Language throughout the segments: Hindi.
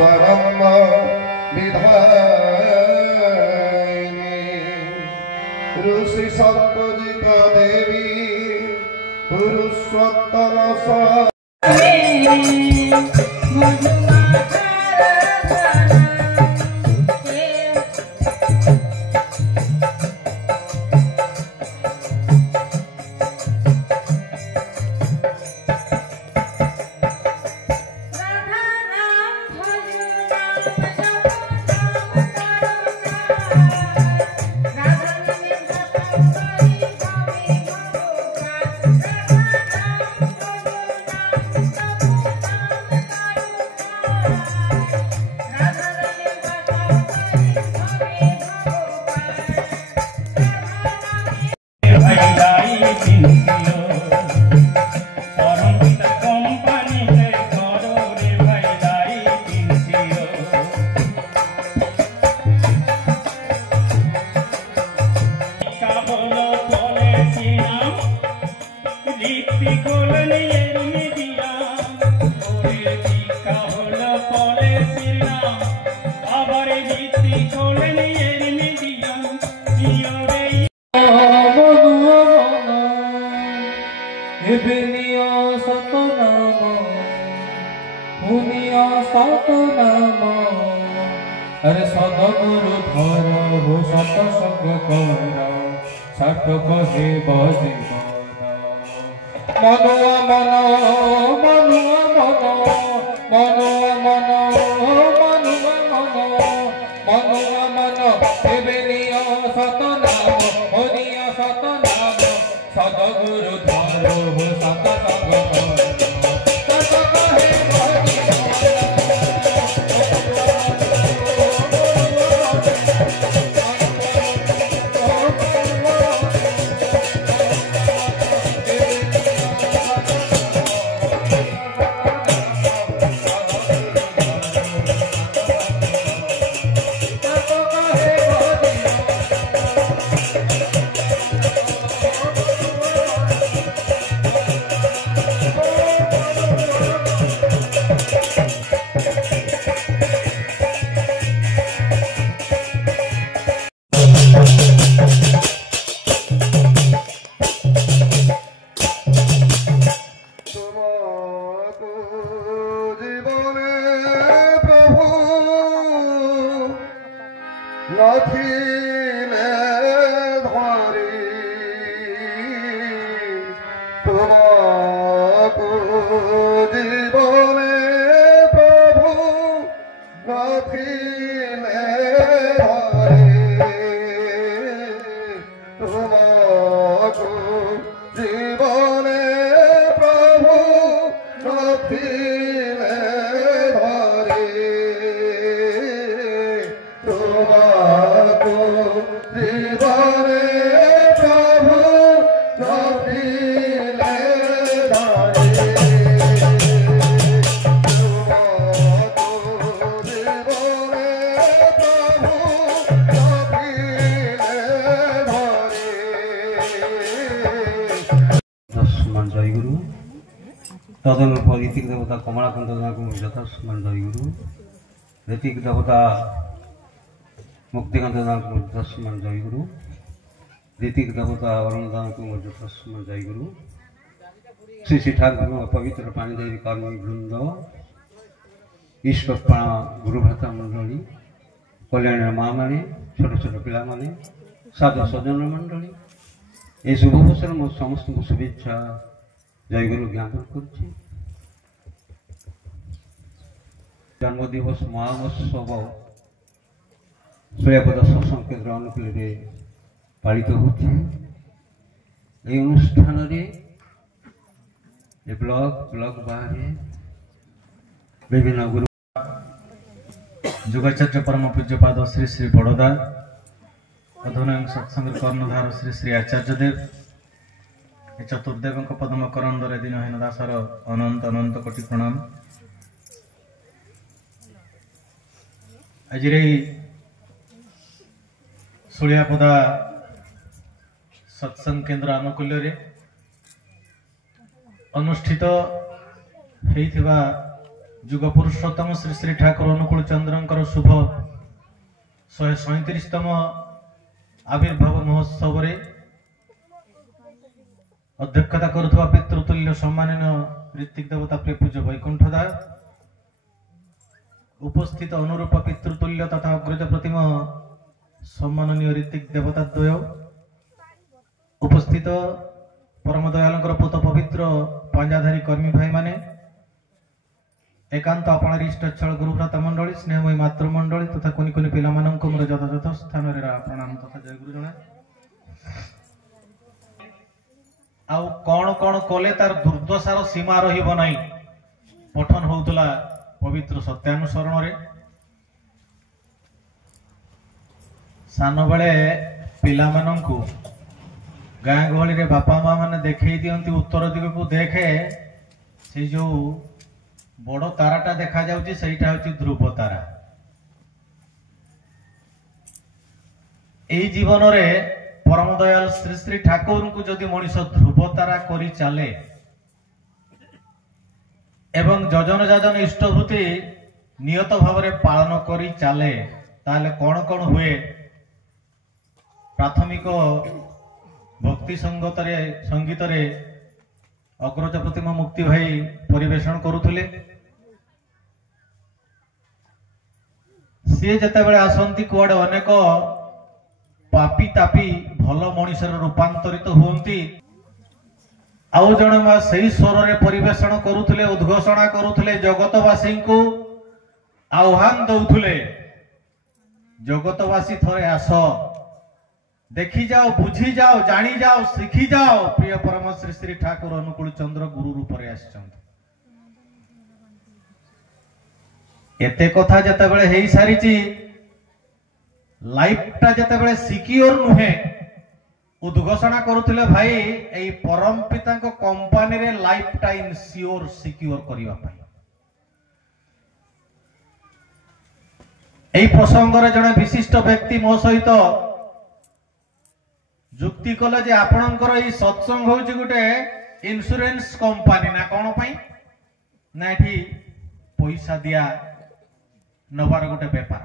स्वरम विधायिनी ऋषि संपूजिता देवी पुरुषोत्तम अरे सदगुरु धर हो सतसंग कर सत कहे बजीवन मनुआ मन मनुआ मन मनुआ मन मनुआ मन मनुआ मन एबेनिय सतनाम होनिय सतनाम सदगुरु धर हो सतसंग कर सत कहे तदनुरूप ऋतिक देवता कमलाकांत को यथासम्मान जयगुरु ऋतिक देवता मुक्तिकांत को यथासम्मान जयगुरु ऋतिक देवता अरुणदान को यथासम्मान जयगुरु श्री श्री ठाकुर पवित्र पाणीदेवी कर्मी वृंद ईश्वर प्राण गुरुभ्राता मंडली कल्याण माँ मैंने छोट छोट पिला माने साधु सज्जन मंडली ये शुभ अवसर मो समस्त को शुभेच्छा जयगुरु ज्ञापन कर जन्मदिवस महामहोत्सव सूर्यपद सत्संग केन्द्र अनुकूल पालित होनुष्ठान ब्लॉक ब्लॉक बाहर विभिन्न गुरु जुगाचार्य परम पूज्यपाद श्री श्री बड़ोदा अधुनयन सत्संग कर्णधार श्री श्री आचार्य देव चतुर्देव पदम करंदर दिनहीन दासर अनंत अनंत कोटि प्रणाम। आज सुलियापदा सत्संग केन्द्र आनुकूल्य अनुष्ठित जुग पुरुषोत्तम श्री श्री ठाकुर अनुकूल चंद्रंकर शुभ 137तम आविर्भाव महोत्सव रे अध्यक्षता करुवा पितृतुल्य सम्माननीय ऋतिक देवता प्रिय पूज्य वैकुंठदा उपस्थित अनुरूप पितृतुल्य तथा अग्रज प्रतिमा सम्माननीय ऋतिक देवता द्वय उपस्थित परम दयालंकर पुत पवित्र पांजाधारी कर्मी भाई माने एकांत आपण इष्टच्छल गुरुभ्राता मंडली स्नेहमयी मातृमंडली तथा कुनि कुनि पिला मानक मोर यथायथ स्थान रे प्रणाम तथा जय गुरु जना आउ कौन कौन कले तार दुर्दशार सीमा रहिब नाही पठन होउतला पवित्र सत्यानुसरण रे सान बेले पिला मानकू गाँ गहली रे बापा माँ माने देखई दियंती उत्तर दिग को देखे से जो बड़ ताराटा देखा जाउची सेटा होची ध्रुव तारा। एई जीवन रे परम दयाल श्री श्री ठाकुर को जदि मनीष ध्रुव तारा करी चाले एवं जजन जाजन इष्टभूति नियत भाव रे पालन करी चाले ताले कौन कौन हुए प्राथमिक भक्ति संगीत रे अग्रज प्रतिमा मुक्ति भाई परिवेषण करुले सी जते बेले आसंती कुआडे अनेक पापी तापी भल मनीषर रूपांतरित हुंती आउ जण सही स्वर रे परिवेषण करुले उद्घोषणा करुले जगतवासी को आह्वान दउथुले जगतवासी थरे आस देखी जाओ बुझी जाओ जानी जाओ सीखी जाओ प्रिय परम श्री श्री ठाकुर अनुकूल चंद्र गुरु रूप रे आछंत एते कथा जते बेले हेई सारिची लाइफ टा जते बेले सिक्योर नुहे उद्घोषणा करुले भाई एई परम पिता को कंपनी रे लाइफ टा इनसियोर सिक्योर करिवा पई एई प्रसंग रे जने विशिष्ट व्यक्ति मो सहित जुक्ति कले जे आपणकर एई सत्संग होउची गुटे इंश्योरेंस कंपनी ना कोन पई ना एठी पैसा दिया नबार गोटे बेपार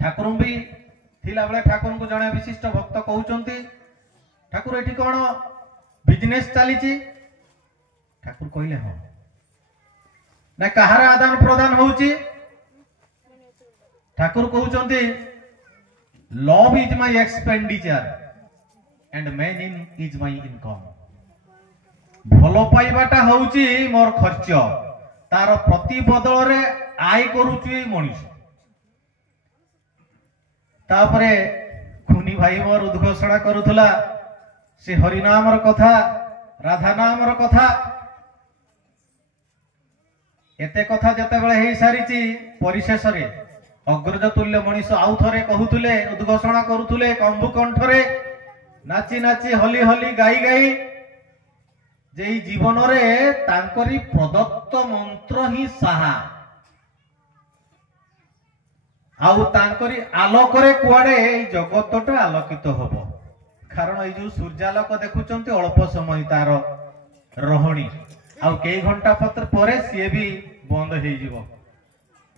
ठाकुर भी थिला बेले ठाकुर को जने विशिष्ट भक्त कहउचंती ठाकुर एठी कोन बिजनेस चलीची ठाकुर कहले हो ना कहार आदान प्रदान होउची ठाकुर कहउचंती love is my expenditure and man in is my income भलो पाइबाटा होउची मोर खर्च तार प्रति बदल रे आय करूची मनीष तापरे खुनी भाई मोर उद्घोषणा करुथला से हरिनाम कथा राधा नाम कथा एते कथा जते बेले हेई सारिची परिशेष रे अग्रज तुल्य मनीष आउ थरे कहूथुले उद्घोषणा करुथुले कंभु कंठरे नाची नाची हली हली गाई गाई जे जीवन रे तांकरी प्रदत्त मंत्र ही साहा आउ तांकरी आलोक रे कुआडे जगतटा आलोकित होबो कारण ए जो सूर्यालोक देखुचंती अल्प समय तार रहणी आउ कई घंटा पत्र परे सी भी बंद हो जीवो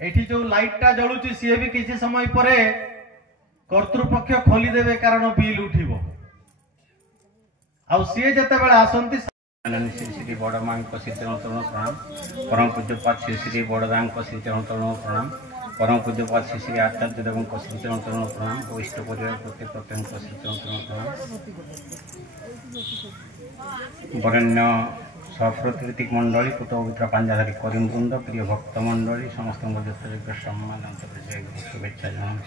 एठी जो लाइटटा जळुची सी भी किसी समय परे कर्तृपक्ष खोली देबे कारण बिल उठिबो आउ सी जते बेले आसंती श्री श्री बड़मा श्री चरण चरण प्रणाम परम पूज्यपाद श्री श्री बड़दा श्री चरण चरण प्रणाम परम पूज्यपाद श्री श्री आचार्य देव श्री चरण चरण प्रणाम और इष्ट परिवार प्रति प्रत्येक श्री चरण चरण प्रणाम बरण्य सप्रतिक मंडली पुत पवित्र पांजाधारी करीम वृंद प्रिय भक्त मंडली समस्त योग्य सम्मान अंतर्जय शुभेच्छा जनाऊँ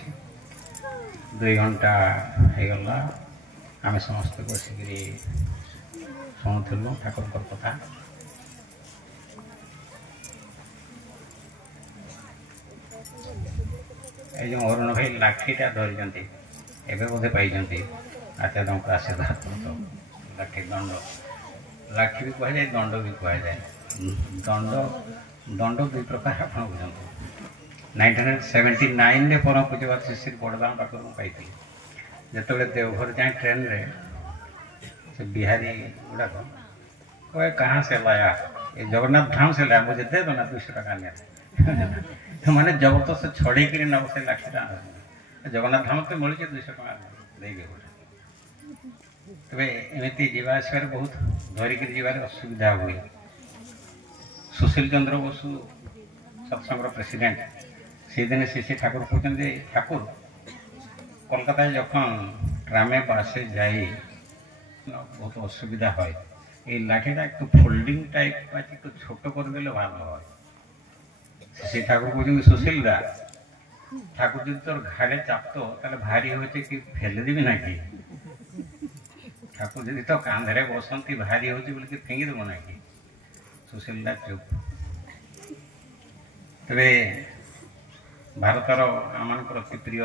2 घंटा होगला आम समस्त बसिक शुणुलु ठाकुर कथा ये अरुण भाई लाठीटा धरी एवं बोधे पाई आचार्य आशीर्वाद लाठी दंड लाठी भी कह जाए दंड भी कह जाए दंड दंड 2 प्रकार आप बुझे 1979 परम पूज्यपाद श्री श्री बड़दान पाखर पाई जो देवघर जाए ट्रेन रे से बिहारी गुड़ाक वो कहाँ से लाया, ये जगन्नाथ धाम से लाया, मुझे दे दो ना 200 टका ने मैंने जबरदस्त से छड़े कि नब से लाखिटा जगन्नाथ धाम तो मिलूँ 200 टका देगे गोटे तेरे एमती जीवा आसबार बहुत धरिक जीवार असुविधा हुए। सुशील चंद्र बसु सत्संग प्रेसिडेंट से दिन श्री ठाकुर कहते ठाकुर कोलकाता जखन ट्रामे बासे जाए बहुत असुविधा है ये लाठीटा एक फोल्डिंग टाइप एक छोट करदे भल है। श्री ठाकुर कहते सुशील दा ठाकुर जी तोर घाड़े चापतो ताले भारी होते कि फेले देवी ना कि ठाकुर जी तो कांधे बसंती भारी होती बोल फिंगी देव ना कि सुशील दा चुप। तेरे भारतर आम अति प्रिय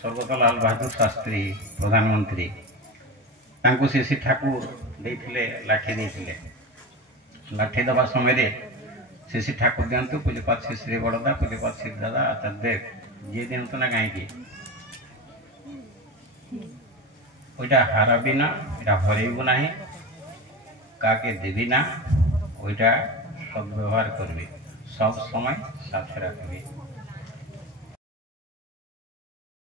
स्वर्गत लाल बहादुर शास्त्री प्रधानमंत्री श्री ठाकुर देते लाठी देते लाठी दबा समय श्री ठाकुर दिंतु पुलिपात श्री श्री बड़दा पुलिपात श्री दादा आचार्य जी दिंतु ना कहीं ওইটা হারাবি না, এটা হরেইব না, কাকে দেবি না, ওইটা সদ্ব্যবহার করবি, সব সময় সাথে রাখবি।